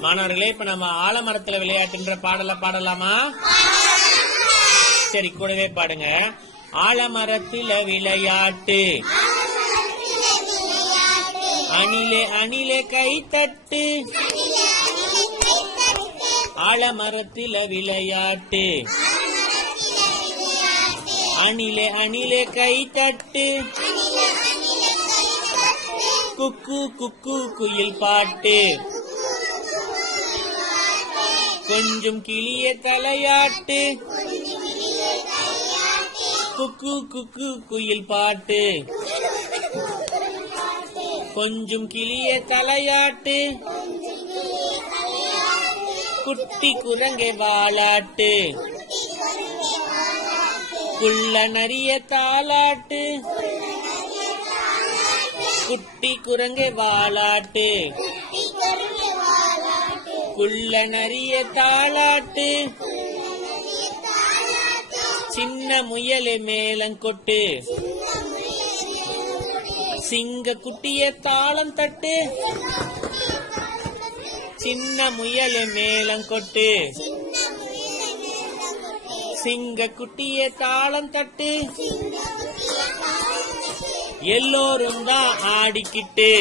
மாணவர்களே இப்ப நம்ம ஆலமரத்துல விளையாட்டுன்ற பாடல பாடலாமா? சரி கூடவே பாடுங்க. ஆலமரத்துல விளையாட்டு. அணிலே அணிலே கை தட்டு ஆலமரத்தில விளையாட்டு. அணிலே அணிலே கை தட்டு குக்கு குக்கு குயில் பாட்டு. கொஞ்சம் கிளிய தலையாட்டு. குக்கு குக்கு குயில் பாட்டு. கொஞ்சம் கிளிய தலையாட்டு. குட்டி குரங்கை வாலாட்டு குள்ள நரிய தாலாட்டு குட்டி குரங்கை வாலாட்டு உள்ள நரிய தாளாட்டு. சின்ன முயலே மேலங்கொட்டு சிங்க குட்டிய தாளம் தட்டு. சின்ன முயலே மேலங்கொட்டு சிங்க குட்டிய தாளம் தட்டு. எல்லோரும் தான் ஆடிக்கிட்டு.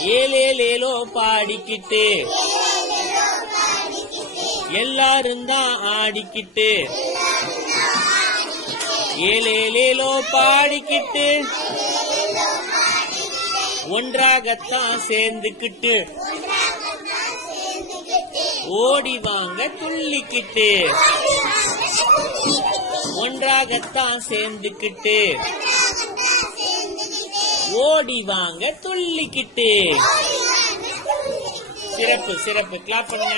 ஏலேலேலோ பாடிக்கிட்டு. எல்லாரும் தான் ஆடிக்கிட்டு. ஏலேலேலோ பாடிக்கிட்டு. ஒன்றாகத்தான் சேர்ந்துக்கிட்டு ஓடி வாங்க துள்ளிக்கிட்டு. ஒன்றாகத்தான் சேர்ந்துக்கிட்டு ஓடி வாங்க துள்ளிக்கிட்டு. சிறப்பு சிறப்பு. கிளாப் பண்ணுங்க.